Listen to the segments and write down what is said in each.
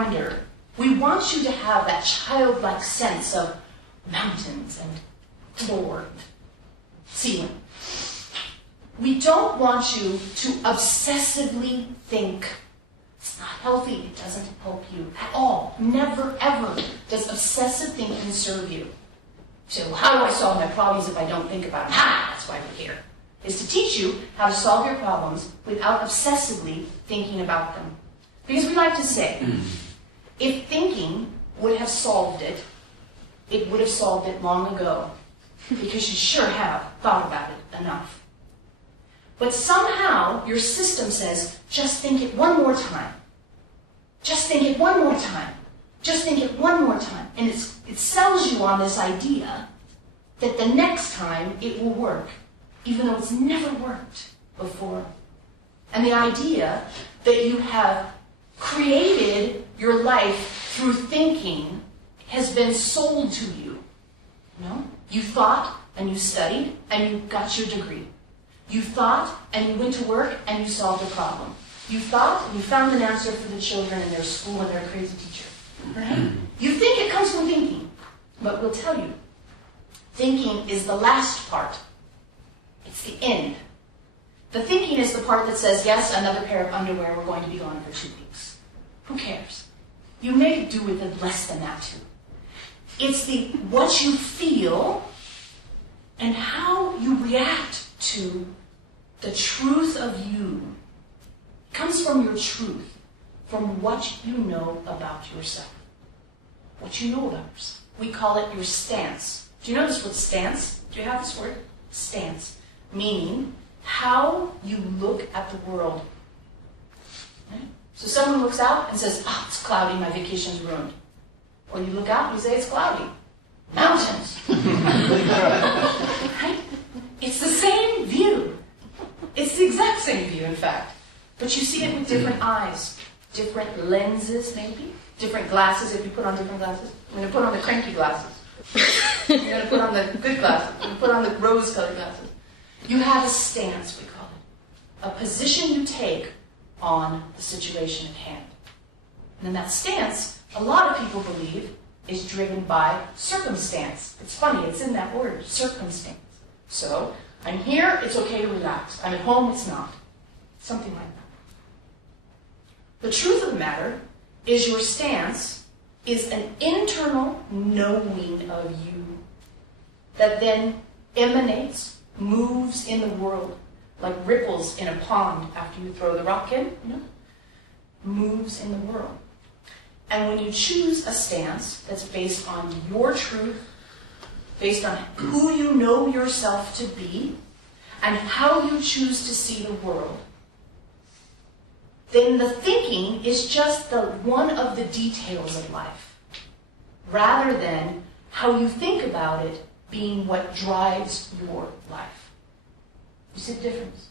reminder, we want you to have that childlike sense of mountains and floor and ceiling. We don't want you to obsessively think. It's not healthy. It doesn't help you at all. Never, ever does obsessive thinking serve you. So how do I solve my problems if I don't think about them? Ha! That's why we're here. Is to teach you how to solve your problems without obsessively thinking about them. Because we like to say, if thinking would have solved it, it would have solved it long ago. Because you sure have thought about it enough. But somehow your system says, just think it one more time. Just think it one more time. Just think it one more time. And it sells you on this idea that the next time it will work, even though it's never worked before. And the idea that you have created your life through thinking has been sold to you. No? You thought and you studied and you got your degree. You thought and you went to work and you solved a problem. You thought and you found an answer for the children in their school and their crazy teacher. Right? You think it comes from thinking. But we'll tell you, thinking is the last part. It's the end. The thinking is the part that says, yes, another pair of underwear, we're going to be gone for 2 weeks. Who cares? You may do with it less than that too. It's the what you feel and how you react to the truth of you. It comes from your truth, from what you know about yourself. What you know about yourself. We call it your stance. Do you know this word stance? Do you have this word? Stance. Meaning how you look at the world. Right? So someone looks out and says, oh, it's cloudy, my vacation's ruined. Or you look out and you say, it's cloudy. Mountains. Right? It's the same view. It's the exact same view, in fact. But you see it with different eyes. Different lenses, maybe. Different glasses, if you put on different glasses. I'm going to put on the cranky glasses. I'm going to put on the good glasses. I'm going to put on the rose-colored glasses. You have a stance, we call it. A position you take on the situation at hand. And then that stance, a lot of people believe, is driven by circumstance. It's funny, it's in that word, circumstance. So, I'm here, it's okay to relax. I'm at home, it's not. Something like that. The truth of the matter is your stance is an internal knowing of you that then emanates, moves in the world, like ripples in a pond after you throw the rock in, moves in the world. And when you choose a stance that's based on your truth, based on who you know yourself to be, and how you choose to see the world, then the thinking is just one of the details of life, rather than how you think about it being what drives your life. You see the difference?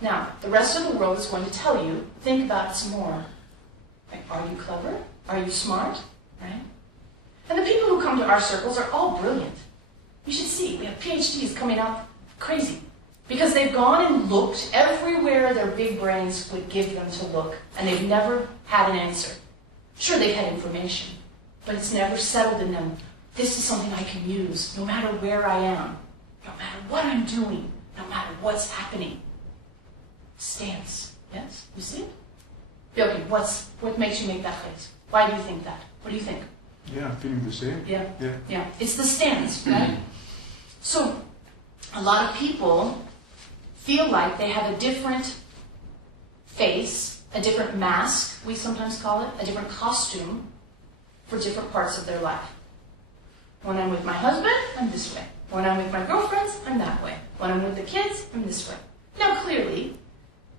Now, the rest of the world is going to tell you, think about it some more. Are you clever? Are you smart? Right? And the people who come to our circles are all brilliant. You should see, we have PhDs coming out crazy. Because they've gone and looked everywhere their big brains would give them to look, and they've never had an answer. Sure, they've had information, but it's never settled in them. This is something I can use no matter where I am, no matter what I'm doing, no matter what's happening. Stance. Yes? You see it? Yogi, what makes you make that face? Why do you think that? What do you think? Yeah, I'm feeling the same. Yeah. It's the stance, right? So, a lot of people feel like they have a different face, a different mask, we sometimes call it, a different costume for different parts of their life. When I'm with my husband, I'm this way. When I'm with my girlfriends, I'm that way. When I'm with the kids, I'm this way. Now, clearly,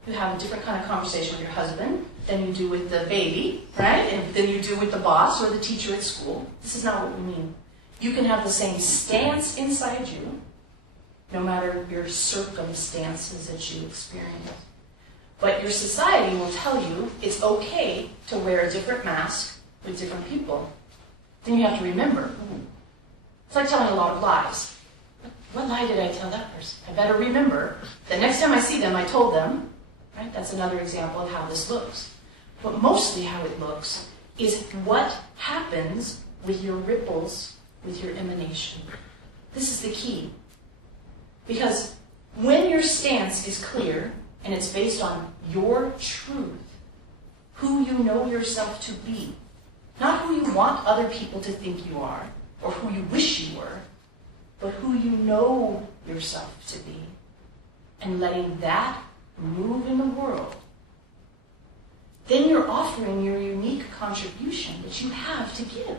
you have a different kind of conversation with your husband than you do with the baby, right? And than you do with the boss or the teacher at school. This is not what we mean. You can have the same stance inside you, no matter your circumstances that you experience. But your society will tell you it's okay to wear a different mask with different people. Then you have to remember. It's like telling a lot of lies. What lie did I tell that person? I better remember that next time I see them, I told them. Right? That's another example of how this looks. but mostly how it looks is what happens with your ripples, with your emanation. This is the key. Because when your stance is clear, and it's based on your truth, who you know yourself to be, not who you want other people to think you are, or who you wish you were, but who you know yourself to be, and letting that move in the world, then you're offering your unique contribution that you have to give.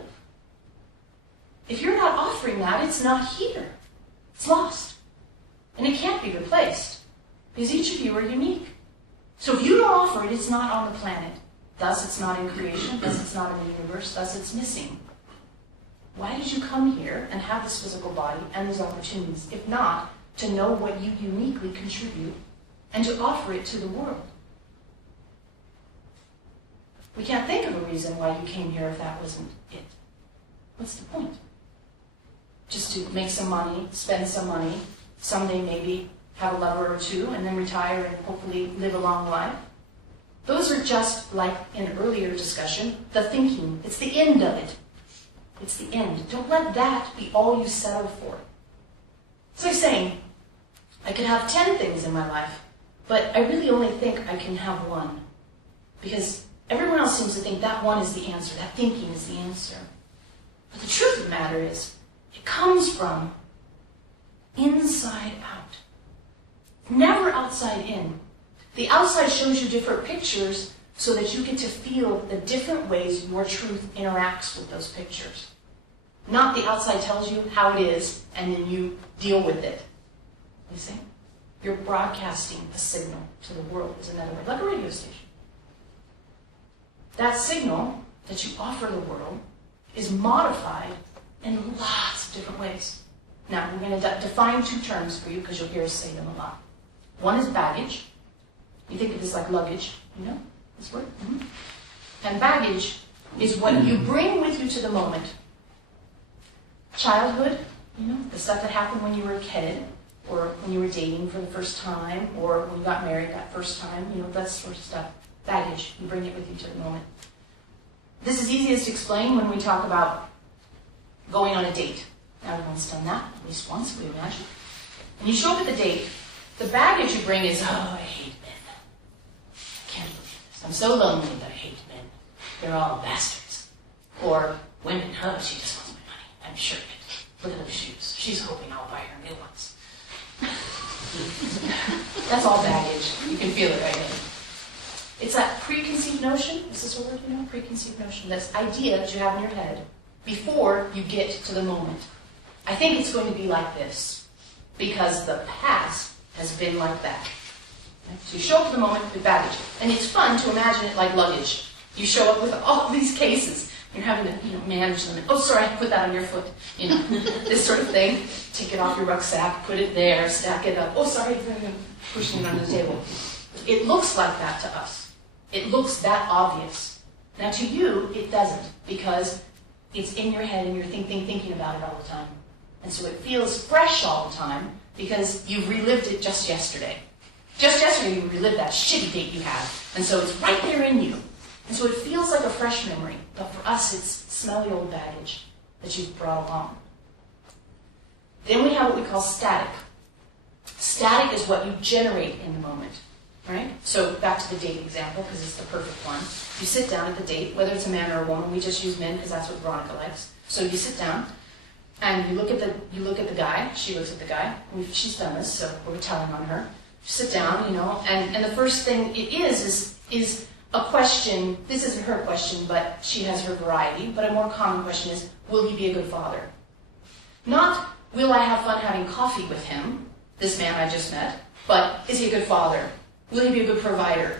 If you're not offering that, it's not here. It's lost. And it can't be replaced, because each of you are unique. So if you don't offer it, it's not on the planet. Thus, it's not in creation. Thus, it's not in the universe. Thus, it's missing. Why did you come here and have this physical body and these opportunities, if not to know what you uniquely contribute and to offer it to the world? We can't think of a reason why you came here if that wasn't it. What's the point? Just to make some money, spend some money, someday maybe have a lover or two, and then retire and hopefully live a long life? Those are just, like in earlier discussion, the thinking. It's the end of it. It's the end. Don't let that be all you settle for. It's like saying, I could have 10 things in my life, but I really only think I can have one. Because everyone else seems to think that one is the answer, that thinking is the answer. But the truth of the matter is, it comes from inside out. Never outside in. The outside shows you different pictures so that you get to feel the different ways your truth interacts with those pictures. Not the outside tells you how it is and then you deal with it. You see? You're broadcasting a signal to the world, is another way, like a radio station. That signal that you offer the world is modified in lots of different ways. Now, we're going to define two terms for you because you'll hear us say them a lot. One is baggage. You think of this like luggage, you know, this word? Mm-hmm. And baggage is what you bring with you to the moment. Childhood, you know, the stuff that happened when you were a kid, or when you were dating for the first time, or when you got married that first time, you know, that sort of stuff. Baggage, you bring it with you to the moment. This is easiest to explain when we talk about going on a date. Everyone's done that, at least once, we imagine. And you show up at the date, the baggage you bring is, oh, I hate men. I can't believe this. I'm so lonely that I hate men. They're all bastards. Or women, oh, she just wants my money. I'm sure of it. Look at those shoes. She's hoping I'll buy her new ones. That's all baggage. You can feel it right in. It's that preconceived notion. Is this a word, you know? Preconceived notion. That's idea that you have in your head before you get to the moment. I think it's going to be like this because the past has been like that. Right? So you show up to the moment with baggage. And it's fun to imagine it like luggage. You show up with all these cases. You're having to manage them. Oh, sorry, I put that on your foot. You know, this sort of thing. Take it off your rucksack, put it there, stack it up. Oh, sorry, pushing it under the table. It looks like that to us. It looks that obvious. Now, to you, it doesn't, because it's in your head and you're thinking about it all the time. And so it feels fresh all the time because you've relived it just yesterday. Just yesterday, you relived that shitty date you had. And so it's right there in you. And so it feels like a fresh memory. But for us, it's smelly old baggage that you've brought along. Then we have what we call static. Static is what you generate in the moment. Right? So back to the date example, because it's the perfect one. You sit down at the date, whether it's a man or a woman. We just use men because that's what Veronica likes. So you sit down, and you look at the guy. She looks at the guy. She's done this, so we're telling on her. You sit down, you know, and the first thing it is a question. This isn't her question, but she has her variety. But a more common question is, will he be a good father? Not, will I have fun having coffee with him, this man I just met, but is he a good father? Will he be a good provider?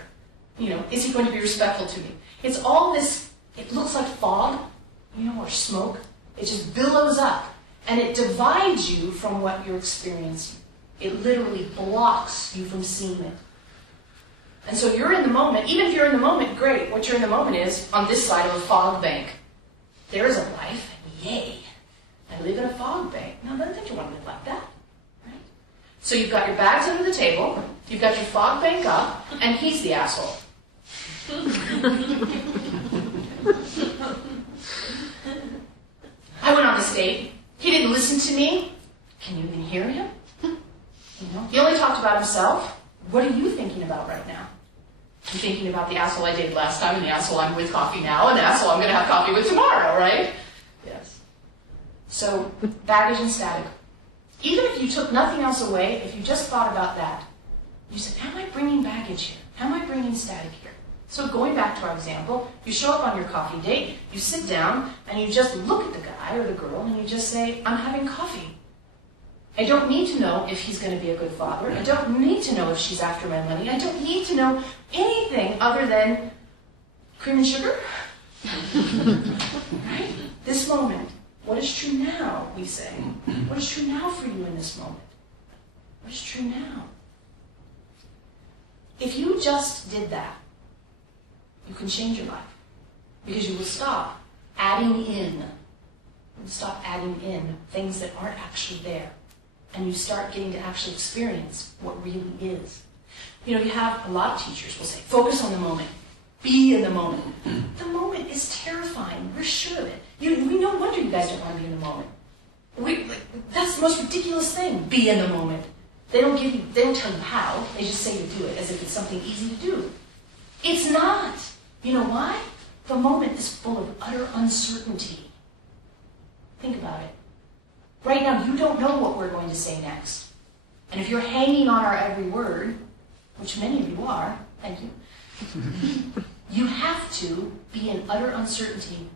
You know, is he going to be respectful to me? It's all this, it looks like fog, you know, or smoke. It just billows up, and it divides you from what you're experiencing. It literally blocks you from seeing it. And so you're in the moment. Even if you're in the moment, great. What you're in the moment is on this side of a fog bank. There's a life, and yay. I live in a fog bank. No, I don't think you want to live like that. Right? So you've got your bags under the table, you've got your fog bank up, and he's the asshole. I went on this date. He didn't listen to me. Can you even hear him? He only talked about himself. What are you thinking about right now? I'm thinking about the asshole I dated last time, and the asshole I'm with coffee now, and the asshole I'm going to have coffee with tomorrow, right? Yes. So, baggage and static. Even if you took nothing else away, if you just thought about that, you said, am I bringing baggage here? Am I bringing static here? So going back to our example, you show up on your coffee date, you sit down, and you just look at the guy or the girl, and you just say, I'm having coffee. I don't need to know if he's going to be a good father. I don't need to know if she's after my money. I don't need to know anything other than cream and sugar. Right? This moment. What is true now, we say? What is true now for you in this moment? What is true now? If you just did that, you can change your life. Because you will stop adding in. You will stop adding in things that aren't actually there. And you start getting to actually experience what really is. You know, you have a lot of teachers will say, focus on the moment. Be in the moment. The moment is terrifying. We're sure of it. We no wonder you guys don't want to be in the moment. That's the most ridiculous thing. Be in the moment. They don't tell you how. They just say to do it as if it's something easy to do. It's not. You know why? The moment is full of utter uncertainty. Think about it. Right now, you don't know what we're going to say next. And if you're hanging on our every word, which many of you are, thank you, you have to be in utter uncertainty.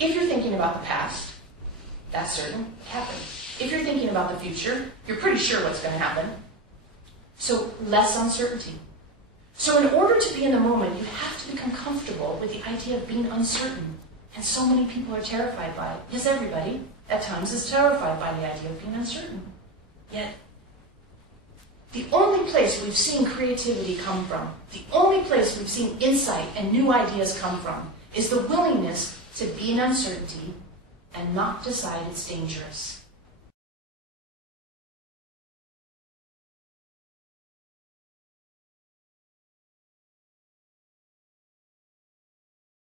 If you're thinking about the past, that's certain, it happened. If you're thinking about the future, you're pretty sure what's going to happen. So less uncertainty. So in order to be in the moment, you have to become comfortable with the idea of being uncertain. And so many people are terrified by it. Yes, everybody, at times, is terrified by the idea of being uncertain. Yet, the only place we've seen creativity come from, the only place we've seen insight and new ideas come from, is the willingness to be in uncertainty and not decide it's dangerous.